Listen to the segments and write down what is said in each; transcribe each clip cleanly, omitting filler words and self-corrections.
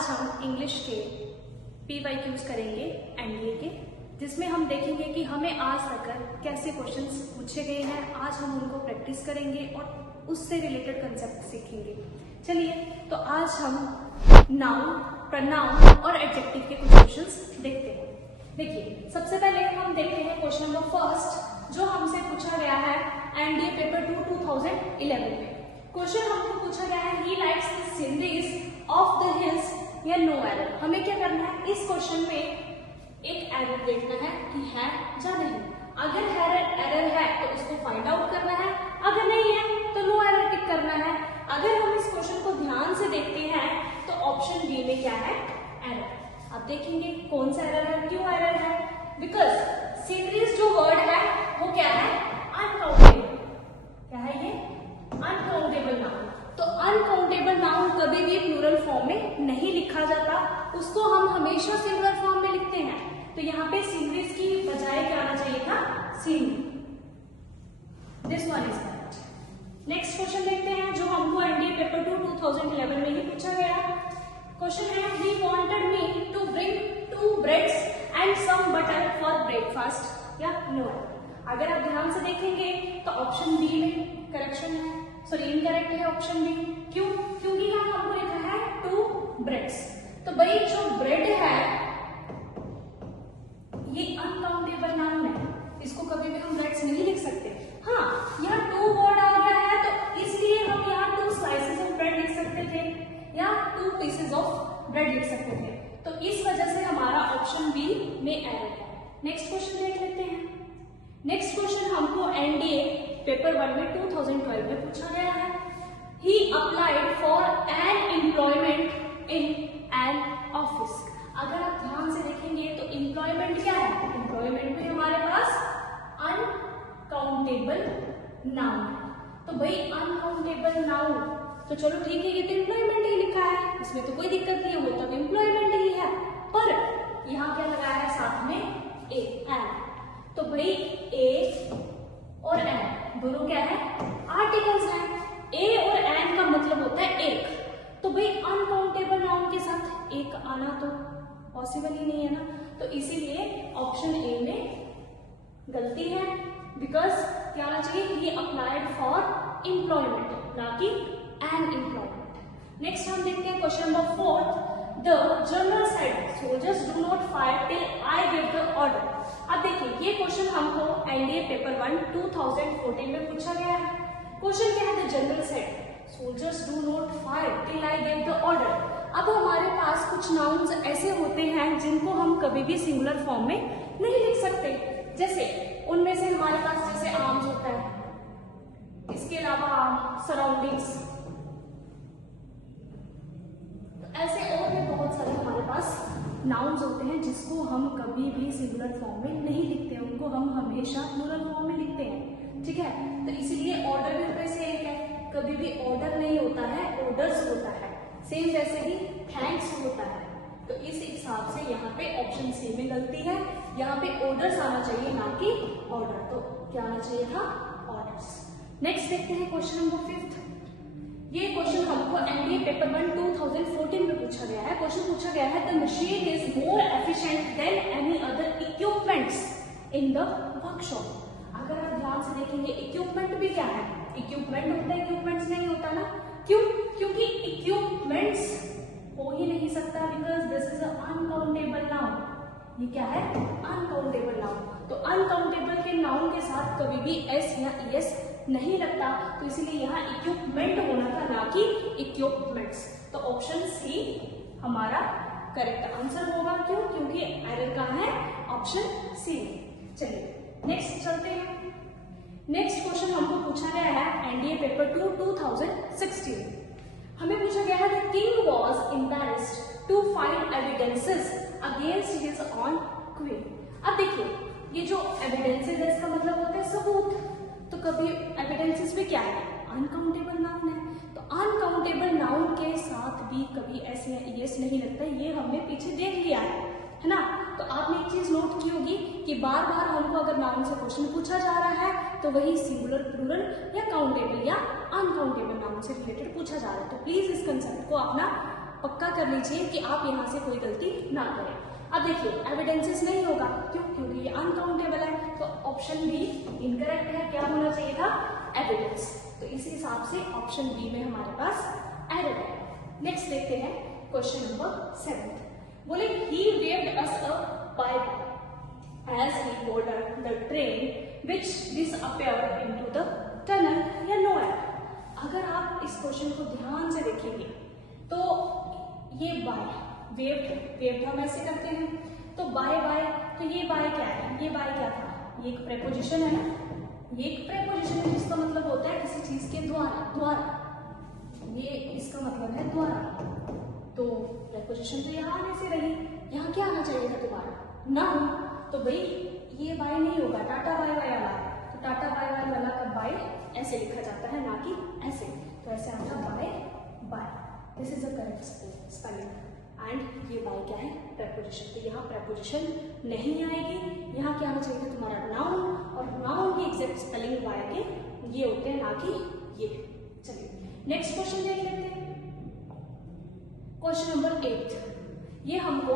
आज हम इंग्लिश के PYQs करेंगे एनडीए के, जिसमें हम देखेंगे कि हमें आज तक कैसे क्वेश्चंस पूछे गए हैं। आज हम उनको प्रैक्टिस करेंगे और उससे रिलेटेड कंसेप्ट सीखेंगे। चलिए, तो आज हम नाउन, प्रोनाउन और एडजेक्टिव के कुछ क्वेश्चंस देखते हैं। देखिए, सबसे पहले हम देखते हैं क्वेश्चन नंबर फर्स्ट, जो हमसे पूछा गया है एनडीए पेपर 2 2011 में। क्वेश्चन हमको पूछा गया है, he likes the sceneries of the hills या नो एरर। हमें क्या करना है, इस क्वेश्चन में एक एरर देखना है कि है या नहीं। अगर एरर है तो उसको फाइंड आउट करना है, अगर नहीं है तो नो एरर टिक करना है। अगर हम इस क्वेश्चन को ध्यान से देखते हैं तो ऑप्शन बी में क्या है, एरर। अब देखेंगे कौन सा एरर है, क्यों एरर है। बिकॉज सीनरीज जो वर्ड है वो क्या है, अनकाउंटेबल। क्या है ये, अनकाउंटेबल नाउन। तो अनकाउंटेबल नाउन कभी भी प्लूरल फॉर्म में नहीं लिखा जाता, उसको हम हमेशा सिंगुलर फॉर्म में लिखते हैं। तो यहाँ पे सीनरीज की बजाय क्या आना चाहिए था, scenery. This one is correct. Next question देखते हैं, जो हमको एनडीए पेपर 2 2011 में ही पूछा गया। क्वेश्चन है, he wanted me to bring 2 breads and some butter for breakfast या no। अगर आप ध्यान से देखेंगे तो ऑप्शन बी में करेक्शन है, सॉरी इनकरेक्ट है ऑप्शन बी। क्यों? क्योंकि यहाँ हमको लिखा है 2 ब्रेड्स। तो भाई जो ब्रेड है ये अनकाउंटेबल नाउन है, इसको कभी भी हम ब्रेड्स नहीं लिख सकते। हाँ, यहाँ 2 वर्ड आ गया है तो इसलिए हम यहाँ 2 स्लाइसेस ऑफ ब्रेड लिख सकते थे या 2 पीसेस ऑफ ब्रेड लिख सकते थे। तो इस वजह से हमारा ऑप्शन बी में एरर है। नेक्स्ट क्वेश्चन देख लेते हैं। नेक्स्ट क्वेश्चन हमको एनडीए पेपर 1 में 2012 में पूछा गया है। He applied for an employment in an office. अगर आप ध्यान से देखेंगे तो एम्प्लॉयमेंट क्या है, एम्प्लॉयमेंट में हमारे पास अनकाउंटेबल नाउन है। तो भाई अनकाउंटेबल नाउन, तो चलो ठीक है, ये तो एम्प्लॉयमेंट ही लिखा है, इसमें तो कोई दिक्कत नहीं है, वो तो एम्प्लॉयमेंट ही है। पर यहाँ क्या लगाया है साथ में, ए, एन। तो भाई ए और एन दोनों क्या है, आर्टिकल्स हैं। ए और एन का मतलब होता है एक। तो भाई अनकाउंटेबल नाउन के साथ एक आना तो पॉसिबल ही नहीं है ना। तो इसीलिए ऑप्शन ए में गलती है। बिकॉज क्या आना चाहिए, ही अप्लाइड फॉर एम्प्लॉयमेंट, ना कि एन एम्प्लॉयमेंट। नेक्स्ट हम देखते हैं question number 4, the general said soldiers do not fire till I give the order. अब देखिए, ये क्वेश्चन हमको एनडीए पेपर 1 2014 में पूछा गया है। क्वेश्चन क्या है, the general said soldiers do not fire till I give the order. अब हमारे पास कुछ नाउन्स ऐसे होते हैं जिनको हम कभी भी सिंगुलर फॉर्म में नहीं लिख सकते। जैसे उनमें से हमारे पास जैसे आर्म्स होता है, इसके अलावा सराउंडिंग्स, ऐसे और भी बहुत सारे हमारे पास नाउन्स होते हैं जिसको हम कभी भी सिंगुलर फॉर्म में नहीं लिखते हैं, उनको हम हमेशा प्लूरल फॉर्म में लिखते हैं। ठीक है, तो इसीलिए ऑर्डर भी उनमें से एक है, कभी भी ऑर्डर नहीं होता है, ऑर्डर्स होता है। सेम जैसे ही थैंक्स होता है। तो इस हिसाब से यहाँ पे ऑप्शन सी में गलती है, यहाँ पे ऑर्डर्स आना चाहिए ना कि ऑर्डर। तो क्या आना चाहिए था, ऑर्डर्स। नेक्स्ट देखते हैं क्वेश्चन नंबर 5। ये क्वेश्चन हमको एनडीए पेपर 1 2014 में पूछा गया है। क्वेश्चन पूछा गया है, the machine is more efficient then any other equipments in the workshop. अगर आप ध्यान से देखेंगे, इक्विपमेंट भी क्या है, इक्विपमेंट होता है, इक्विपमेंट्स नहीं होता ना। क्यों? क्योंकि इक्विपमेंट्स हो ही नहीं सकता, because this is uncountable noun. ये क्या है, अनकाउंटेबल नाउन। तो अनकाउंटेबल के नाउन के साथ कभी भी एस या एस नहीं लगता, तो इसीलिए यहाँ इक्विपमेंट होना था, ना कि इक्विपमेंट्स। तो ऑप्शन सी हमारा करेक्ट आंसर होगा। क्यों? क्योंकि एरर कहाँ है, ऑप्शन सी। चलिए नेक्स्ट चलते हैं। नेक्स्ट क्वेश्चन हमको पूछा गया है एनडीए पेपर 2 2016। हमें पूछा गया है, the king was embarrassed to find evidences against his own queen. अब देखिए, ये जो एविडेंसेस है इसका मतलब होता है सबूत। तो कभी एविडेंसेस भी क्या है, अनकाउंटेबल नाउन है। तो अनकाउंटेबल नाउन के साथ भी कभी ऐसे यस नहीं लगता, ये हमने पीछे देख लिया है ना। तो आपने एक चीज नोट की होगी कि बार बार हमको अगर नाउन से क्वेश्चन पूछा जा रहा है तो वही सिंगुलर, प्लूरल या काउंटेबल या अनकाउंटेबल नाउन से रिलेटेड पूछा जा रहा है। तो प्लीज इस कंसेप्ट को अपना पक्का कर लीजिए कि आप यहाँ से कोई गलती ना करें। अब देखिए एविडेंसेस नहीं होगा, क्यों? क्योंकि ये अनकाउंटेबल है, तो ऑप्शन बी इनकरेक्ट है। क्या होना चाहिए था? एविडेंस। तो इस हिसाब से ऑप्शन बी में हमारे पास एरर है। नेक्स्ट देखते हैं क्वेश्चन नंबर 7। बोले he waved us a bye bye as he boarded the train which disappeared into the tunnel या नो एरर। अगर आप इस क्वेश्चन को ध्यान से देखेंगे तो ये बाय वेव्ड हम ऐसे करते हैं, तो बाय बाय, तो ये बाय क्या है? ये बाय क्या था? ये एक प्रेपोजिशन है ना, ये एक प्रेपोजिशन है जिसका मतलब होता है किसी चीज के द्वारा। ये इसका मतलब है द्वारा, तो प्रेपोजिशन तो यहाँ आने से रही, यहाँ क्या आना चाहिए था? दोबारा ना हो, तो भाई ये बाय नहीं होगा, टाटा बाय बाय वाला है, तो टाटा बाय बाय वाला का बाय ऐसे लिखा जाता है, ना कि ऐसे। तो ऐसे आता by by, this is the correct spelling. And ये बाय क्या है? प्रेपोजिशन। तो यहाँ प्रेपोजिशन नहीं आएगी, यहाँ क्या आना चाहिए तुम्हारा? नाउन, और नाउन की एग्जैक्ट स्पेलिंग बाय के ये होते हैं, ना कि ये। चलिए नेक्स्ट क्वेश्चन देख लेते हैं, क्वेश्चन नंबर 8। ये हमको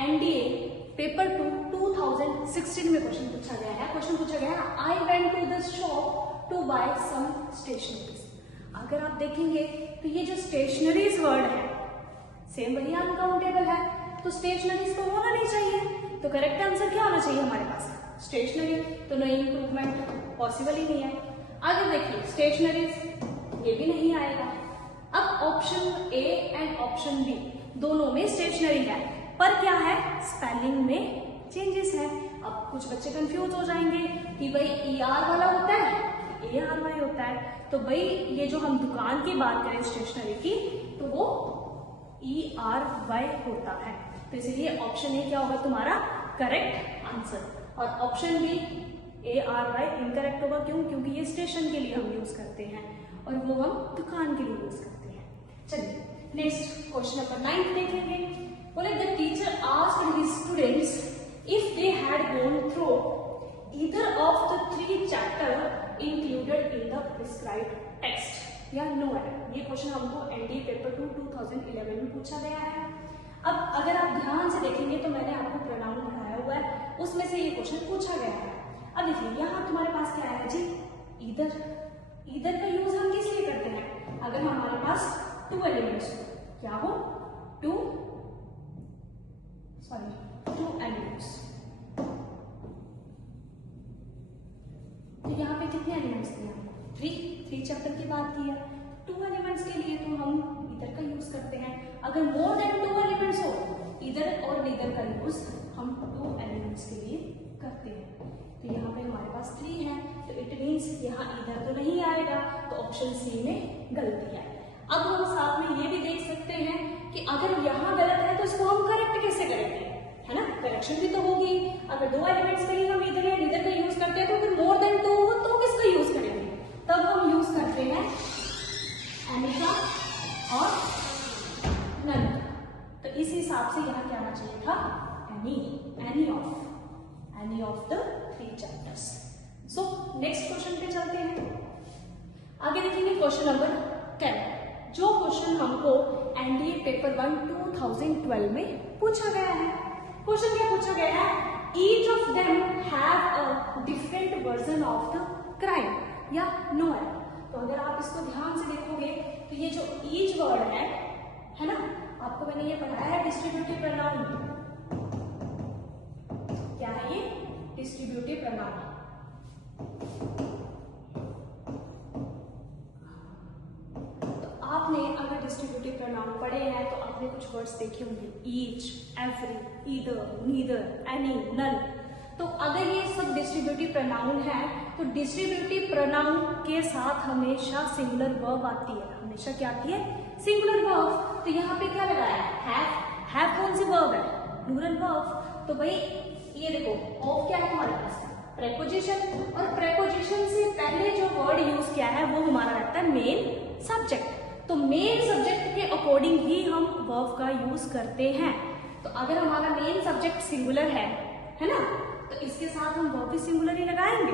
एनडीए पेपर 2 2016 में क्वेश्चन पूछा गया है। क्वेश्चन पूछा गया है I went to the shop to buy some stationeries. अगर आप देखेंगे तो ये जो स्टेशनरीज वर्ड है सेम वही अनकाउंटेबल है, तो स्टेशनरीज तो होना नहीं चाहिए, तो करेक्ट आंसर क्या होना चाहिए हमारे पास? स्टेशनरी। तो नहीं, इंप्रूवमेंट पॉसिबल ही नहीं है। आगे देखिए स्टेशनरीज, ये भी नहीं आएगा। अब option A and option B दोनों में स्टेशनरी है, पर क्या है? स्पेलिंग में चेंजेस है। अब कुछ बच्चे कंफ्यूज हो जाएंगे कि भाई ER वाला होता है, ARY होता है। तो भाई ये जो हम दुकान की बात करें स्टेशनरी की, तो वो ERY होता है, तो इसलिए ऑप्शन ए क्या होगा तुम्हारा करेक्ट आंसर, और ऑप्शन बी ARY इनकरेक्ट होगा। क्यों? क्योंकि ये स्टेशन के लिए हम यूज करते हैं और वो हम दुकान के लिए यूज करते हैं। चलिए नेक्स्ट क्वेश्चन नंबर 9 देखेंगे। बोले the teacher asked his students if they had gone through either of the 3 chapter included in the prescribed text या नो एरर। ये क्वेश्चन हमको एनडीए पेपर 2 2011 में पूछा गया है। अब अगर आप ध्यान से देखेंगे तो मैंने आपको प्रोनाउन पढ़ाया हुआ है, उसमें से ये क्वेश्चन पूछा गया है। अब देखिए यहाँ तुम्हारे पास क्या है जी? ईदर का यूज हम किस लिए करते हैं? अगर हमारे पास 2 एलिमेंट्स हो, क्या हो? 2 एलिमेंट्स। तो यहाँ पे कितने एलिमेंट्स दिए? 3 चैप्टर की बात की है। 2 एलिमेंट्स के लिए तो हम ईदर का यूज करते हैं। अगर मोर देन 2 एलिमेंट्स हो, ईदर और नीदर का यूज हम 2 एलिमेंट्स के लिए करते हैं। तो यहाँ पे हमारे पास 3 है, तो इट मीन्स यहाँ ईदर तो नहीं आएगा, तो ऑप्शन सी में गलती है। अब हम साथ में ये भी देख सकते हैं कि अगर यहाँ गलत है तो इसको हम करेक्ट कैसे करेंगे, है ना? करेक्शन भी तो होगी। अगर 2 एलिमेंट्स के लिए हम ईदर या नीदर का यूज करते हैं, तो अगर मोर देन 2 हो तो किसका यूज करेंगे? तब हम यूज करते हैं एनी का और नन का। तो इस हिसाब से यहाँ क्या आना चाहिए था? Any of the 3 chapters. So next question पे चलते हैं। आगे देखेंगे क्वेश्चन नंबर 10, जो क्वेश्चन हमको एनडीए पेपर 1 2012 में पूछा गया है। क्वेश्चन क्या पूछा गया है? Each of them have a different version of the crime या नो एरर। तो अगर आप इसको ध्यान से देखोगे तो ये जो ईच वर्ड है ना, आपको मैंने ये पढ़ाया है डिस्ट्रीब्यूटिव प्रोनाउन। क्या है ये? Distributive pronoun. आपने अगर डिस्ट्रीब्यूटिव प्रोनाउन पढ़े हैं तो आपने कुछ वर्ड्स देखे होंगे, each, every, either, neither, any, none. तो अगर ये सब डिस्ट्रीब्यूटिव प्रोनाउन है तो डिस्ट्रीब्यूटिव प्रोनाउन के साथ हमेशा सिंगुलर वर्ब आती है। हमेशा क्या आती है? Singular verb. तो यहाँ पे क्या लगाया है? हैव कौन सी वर्ब है? Plural verb. तो भाई ये देखो, ऑफ क्या है तुम्हारे पास? प्रेपोजिशन, और प्रेपोजिशन से पहले जो वर्ड यूज किया है वो हमारा रहता है मेन सब्जेक्ट। तो मेन सब्जेक्ट के अकॉर्डिंग ही हम वर्ब का यूज करते हैं। तो अगर हमारा मेन सब्जेक्ट सिंगुलर है ना, तो इसके साथ हम वर्ब भी सिंगुलर ही लगाएंगे।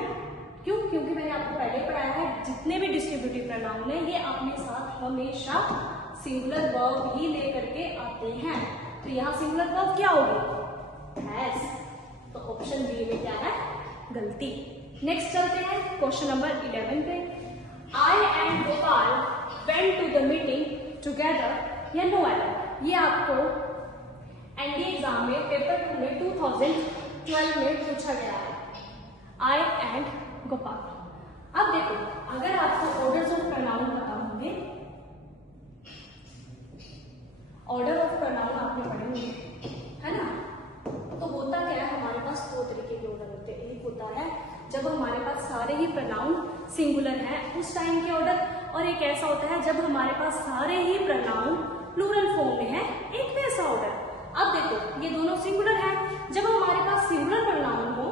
क्यों? क्योंकि मैंने आपको पहले पढ़ाया है जितने भी डिस्ट्रीब्यूटिव प्रोनाउन है ये अपने साथ हमेशा सिंगुलर वर्ब ही लेकर के आते हैं। तो यहाँ सिंगुलर वर्ब क्या होगी? हैज। तो ऑप्शन बी में क्या है? गलती। नेक्स्ट चलते हैं क्वेश्चन नंबर 11 पे। I and Gopal went to the meeting together या नो एरर। ये आपको एनडीए एग्जाम में पेपर 2 में 2012 में पूछा गया है। आई एंड गोपाल। अब देखो, अगर आपको ऑर्डर्स ऑफ प्रोनाउन पता होंगे, ऑर्डर ऑफ प्रोनाउन आपने पढ़े होंगे, है ना? तो होता क्या है, हमारे पास दो तरीके के ऑर्डर होते हैं। एक होता है जब हमारे पास सारे ही प्रोनाउन सिंगुलर हैं उस टाइम के ऑर्डर, और एक ऐसा होता है जब हमारे पास सारे ही प्रोनाउन प्लूरल फॉर्म में है, एक वैसा ऑर्डर। अब देखो, ये दोनों सिंगुलर है। जब हमारे पास सिंगुलर प्रोनाउन हो,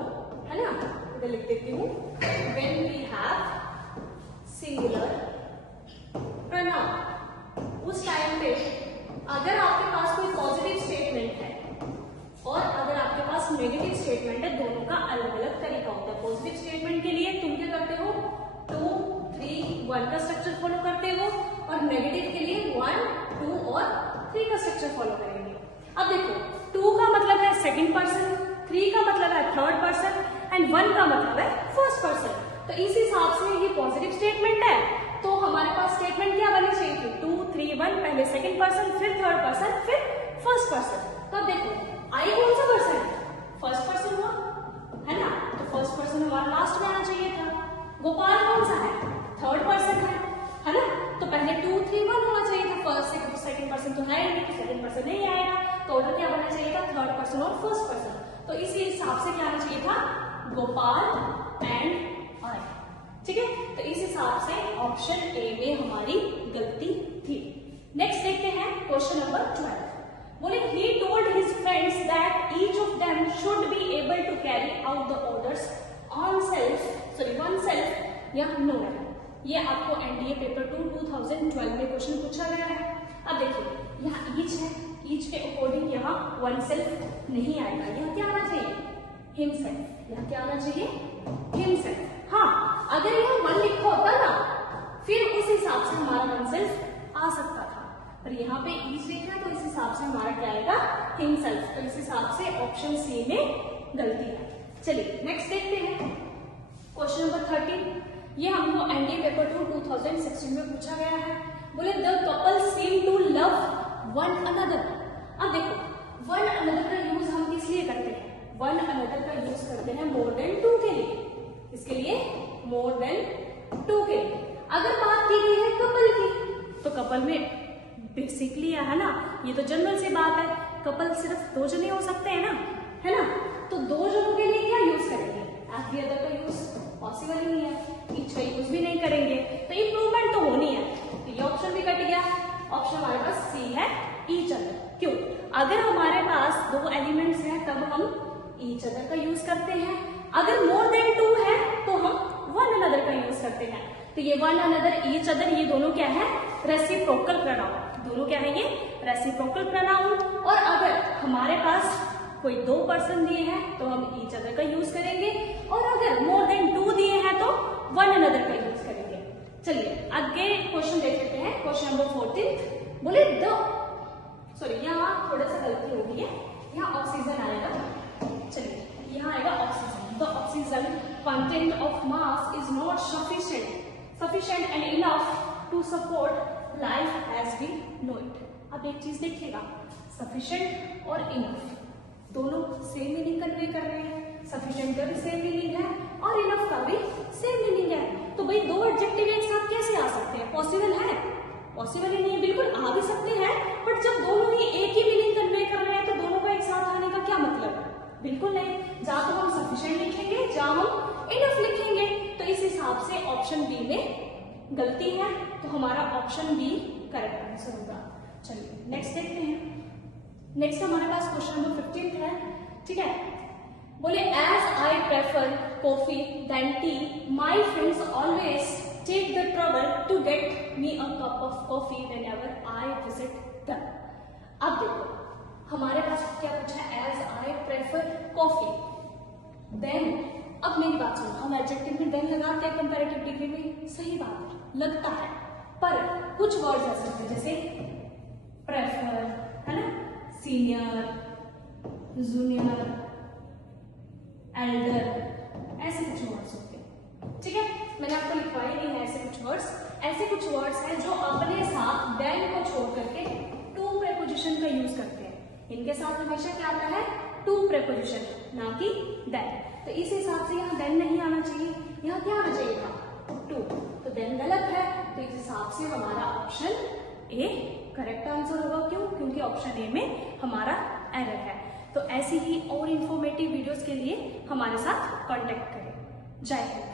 है ना, इधर लिख देती हूँ, when we have singular pronoun, उस टाइम पे अगर आपके पास कोई पॉजिटिव स्टेटमेंट है और अगर आपके पास नेगेटिव स्टेटमेंट है, दोनों का अलग अलग तरीका होता है। पॉजिटिव स्टेटमेंट के लिए तुम क्या करते हो? 2, 3, 1 का स्ट्रक्चर फॉलो करते हो, और नेगेटिव के लिए 1, 2 और 3 का स्ट्रक्चर फॉलो करेंगे। अब देखो, 2 का मतलब है सेकंड पर्सन, 3 का मतलब है थर्ड पर्सन एंड 1 का मतलब है फर्स्ट पर्सन। तो इस हिसाब से ये पॉजिटिव स्टेटमेंट है, तो हमारे पास स्टेटमेंट क्या बनी चाहिए थी? 2, 3, 1, पहले सेकंड पर्सन, फिर थर्ड पर्सन, फिर फर्स्ट पर्सन। तो अब देखो, आई कौन सा पर्सन है? फर्स्ट पर्सन हुआ, है ना? तो फर्स्ट पर्सन हमारा लास्ट में आना चाहिए था। गोपाल कौन सा है? थर्ड पर्सन है ना? तो पहले 2, 3, 1 होना चाहिए था। फर्स्ट सेकंड पर्सन तो है नहीं, तो सेकंड पर्सन नहीं आएगा, तो ऑर्डर क्या बनना चाहिए था? थर्ड पर्सन और फर्स्ट पर्सन। तो इसी हिसाब से क्या आना चाहिए था? Gopal and I. ठीक है, तो इस हिसाब से ऑप्शन ए में हमारी गलती थी। नेक्स्ट देखते हैं क्वेश्चन नंबर 12। बोले he told his friends that each of them should be able to carry out the orders oneself या no error। ये आपको एनडीए पेपर 2 2012 में क्वेश्चन पूछा गया है। अब देखिए, यहाँ each है, each के अकॉर्डिंग यहाँ oneself नहीं आएगा, यहाँ क्या आना चाहिए? himself। यहाँ क्या आना चाहिए? himself। हाँ, अगर यहाँ 1 लिखा होता ना, फिर उस हिसाब से हमारा oneself आ सकता था, पर यहाँ पे each लिखा है, तो इस हिसाब से हमारा क्या आएगा? himself। तो इस हिसाब से ऑप्शन सी में गलती है। चलिए नेक्स्ट देखते हैं क्वेश्चन नंबर 13। ये हमको एनडीए पेपर 2 2016 में पूछा गया है। बोले the couple seem to love one another. अब देखो, वन अनदर का यूज हम किस लिए करते हैं? वन अनदर का यूज करते हैं मोर देन 2 के लिए। इसके लिए मोर देन 2 के लिए। अगर बात की गई है कपल की, तो कपल में बेसिकली है ना, ये तो जनरल सी बात है, कपल सिर्फ 2 जने हो सकते हैं ना, है ना? तो 2 जनों के लिए क्या यूज करेंगे? एवरी अदर का यूज पॉसिबल ही नहीं है, ईच का यूज भी नहीं करेंगे, तो इंप्रूवमेंट तो होनी है। तो ये ऑप्शन भी कट गया। ऑप्शन हमारे पास सी है, ईच अदर। क्यों? अगर हमारे पास 2 एलिमेंट्स हैं तब हम ईच अदर का यूज करते हैं, अगर मोर देन 2 है तो हम वन अनदर का यूज करते हैं। तो ये वन अनदर, ईच अदर, ये दोनों क्या है? Reciprocal pronoun. दोनों क्या है? ये रेसिप्रोकल प्रोनाउन। और अगर हमारे पास कोई 2 पर्सन दिए हैं तो हम ईच अदर का यूज करेंगे, और अगर मोर देन 2 दिए हैं तो वन अनदर का यूज करेंगे। चलिए आगे क्वेश्चन देख लेते हैं। Question number 14। बोले यहाँ थोड़ा सा गलती हो गई है, यहाँ ऑक्सीजन आएगा। चलिए यहाँ आएगा oxygen. The oxygen content of mass is not sufficient and enough to support life as we know it. अब एक चीज देखिएगा, सफिशिएंट और इनफ दोनों सेम मीनिंग कन्वे कर रहे हैं। सफिशिएंट का भी सेम मीनिंग है और इनफ का भी सेम मीनिंग है। तो भाई 2 एडजेक्टिव एक साथ कैसे आ सकते हैं? पॉसिबल है? पॉसिबल ही नहीं है। बिल्कुल आ भी सकते हैं, बट जब दोनों ही एक ही मीनिंग कन्वे कर रहे हैं तो दोनों का एक साथ आने का क्या मतलब है? बिल्कुल नहीं। जहां तो हम सफिशिएंट लिखेंगे, जहां हम इनफ लिखेंगे। तो इस हिसाब से ऑप्शन बी में गलती है, तो हमारा ऑप्शन बी करेक्ट आंसर होगा। चलिए नेक्स्ट देखते हैं। नेक्स्ट हमारे पास क्वेश्चन नंबर 15 है। ठीक है, बोले as I prefer coffee than tea, my friends always take the trouble to get me a cup of coffee whenever I visit them. अब देखो, हमारे पास क्या पूछा है? As I prefer coffee than. अब मेरी बात सुनो, हम एडजेक्टिव में देन लगाते हैं कंपैरेटिव डिग्री में, सही बात है, लगता है, पर कुछ वर्ड्स ऐसे होते हैं जैसे प्रेफर, है ना, सीनियर, जूनियर, एल्डर, ऐसे कुछ वर्ड्स होते हैं। ठीक है, मैंने आपको लिखवाए नहीं है ऐसे कुछ वर्ड्स। ऐसे कुछ वर्ड्स हैं जो अपने साथ देन को छोड़ करके टू प्रेपोजिशन का यूज करते हैं। इनके साथ हमेशा क्या आता है, टू प्रेपोजिशन, ना कि देन। तो इस हिसाब से यहाँ देन नहीं आना चाहिए, यहाँ क्या आना चाहिए था, टू। तो देन गलत है, तो इस हिसाब से हमारा ऑप्शन ए करेक्ट आंसर होगा। क्यों? क्योंकि ऑप्शन ए में हमारा एरर है। तो ऐसी ही और इंफॉर्मेटिव वीडियोस के लिए हमारे साथ कांटेक्ट करें। जय हिंद।